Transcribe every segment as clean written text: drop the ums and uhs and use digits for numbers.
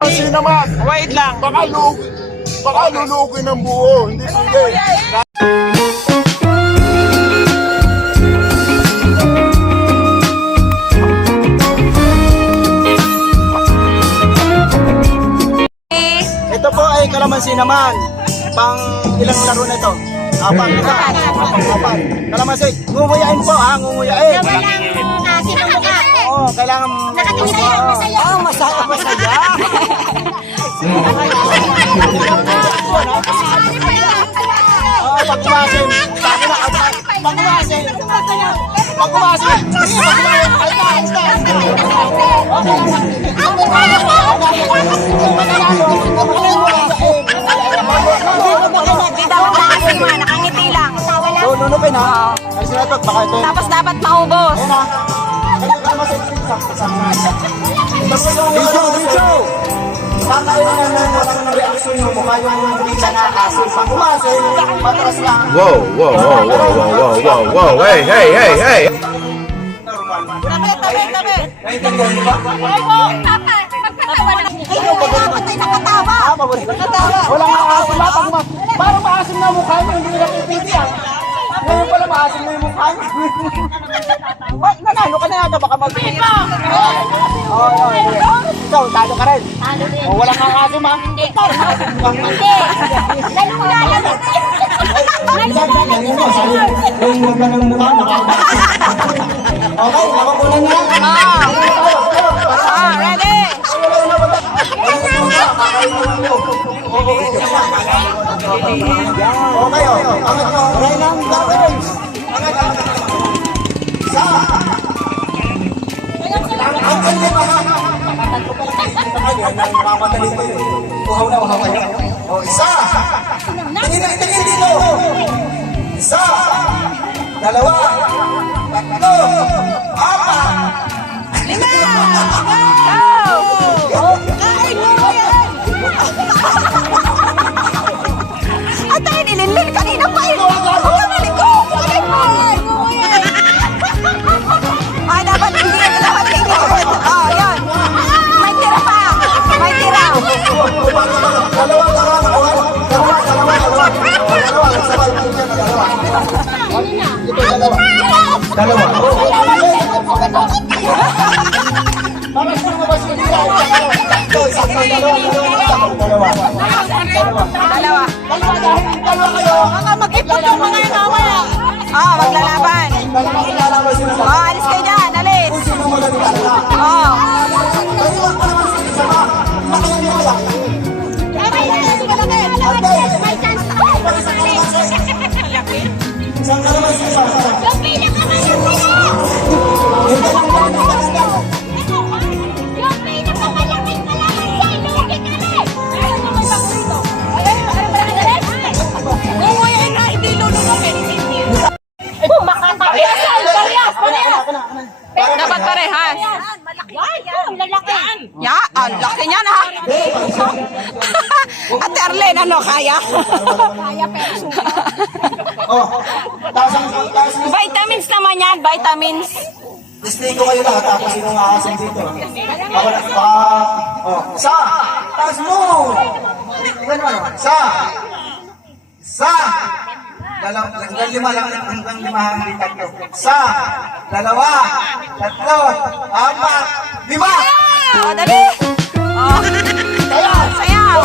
Kasi naman, Wait lang. baka lulugin ng buo. Hindi pwede. Ito po ay kalamansi naman. Pang ilang laro na ito? Apat. Kalamansi. Ngunguyain po ha, ngunguyain. Sinumuka. Oo, kailangan... Nakatingin kayo, masaya. Masaya. Pag kumasin. Nakangiti lang. Nunupin ha. Ay sinatot, baka ito. Tapos dapat maubos. Video! Kakailangan na natin ng reaksyon yung mukha yung hindi ka nakasin. Pag kumasin, matras lang. Whoa. Hey. Tabi. Naintindihan niyo ba? Papa. Ikaw dapat ay nakatawa. Wala nga asin na. Parang maasim na mukha niyo, hindi nila pipitihan. Ngayon pala maasim na yung mukha niyo. Nanalo ka na yata, baka mag-pipit. Ikaw, talo ka rin. Wala nga asim ha. Hindi. Lalong lalamit. Okay, nakakunan niya. Ready? Okay, angat nyo. Try ng gagawin. Angat. Sa. Ang lima ha. Mamadali ko yun. Uhaw kayo. Isa. Tingin dito. Isa. Dalawa. Tatlo. Apat. Lima! Go! Kain mo yan! At tayo nilinlin kanina pa eh! Huwag ka maliko! Kain mo yan! Ah, dapat hindi tingin. Oh, yun. May tira pa! May tira! Dalawa. Dalawa. Mag-ipot yung mga yan, away. Maglalaban. Alis kayo dyan, alis. May chance na kayo. Isang kalaman sa isa. Yung pinakamalaki na! Yung pinakamalaking kalamansi, lugi ka rin! Ayaw mo may bako dito. Ngunguyain na, hindi lulunogin. Makatapos! Dapat parehas. Ang lalaki. Ya, ang laki niyan ha. Ate Arlen, ano, kaya? Kaya pero suka. Vitamins naman yan, vitamins. Display ko kayo lahat tapos sinong aasin dito. Sa! Taas mo! Sa! Hanggang lima lang, hanggang tatlo. Sa! Dalawa! Tatlo! Apat! Lima! Dali! Sayaw!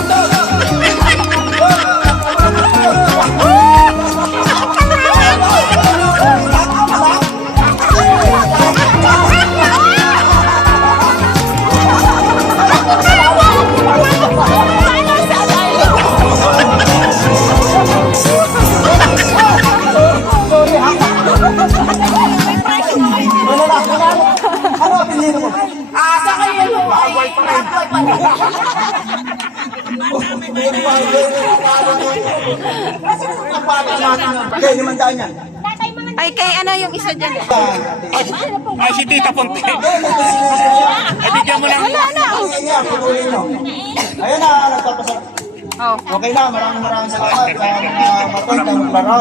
Ano pinili mo? Asa kayo mo ay Okay, 500 yan. Ay, kay ano yung isa dyan? Ay, si Tita Ponte. Ay, bigyan mo lang. Wala na. Ayan na, nagpapasal. Oh. Okay na, maraming salamat sa mga matod na maglaro.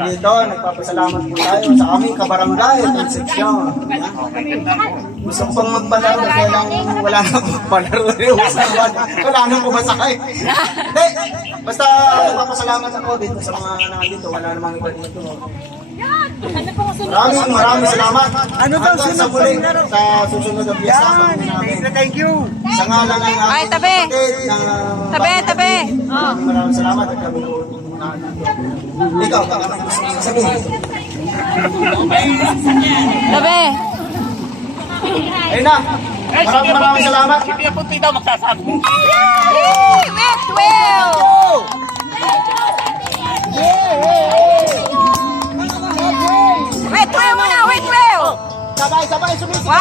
Dito, nagpapasalamat po tayo sa aming kabarangay at Concepcion. Gusto ko pang magpalaro, kaya lang wala na pong palaro. Wala na po masakay. Hindi, basta nagpapasalamat ako dito sa mga nandito. Wala namang iba dito. Maraming salamat. Ano daw Hanggang sa sunod muli, sa laro? sa susunod na piyesta namin. Thank you. Sa ngalan ng Ay, aking tabi. kapatid na Tabi. Oh. maraming salamat at kami po. Ikaw, baka may gusto mong sabihin. Tabi. Ayun na. Maraming salamat. Si Tita Punti daw magsasabi. Yay! With Will! With Will muna! With Will! Sabay, sumisip. 1,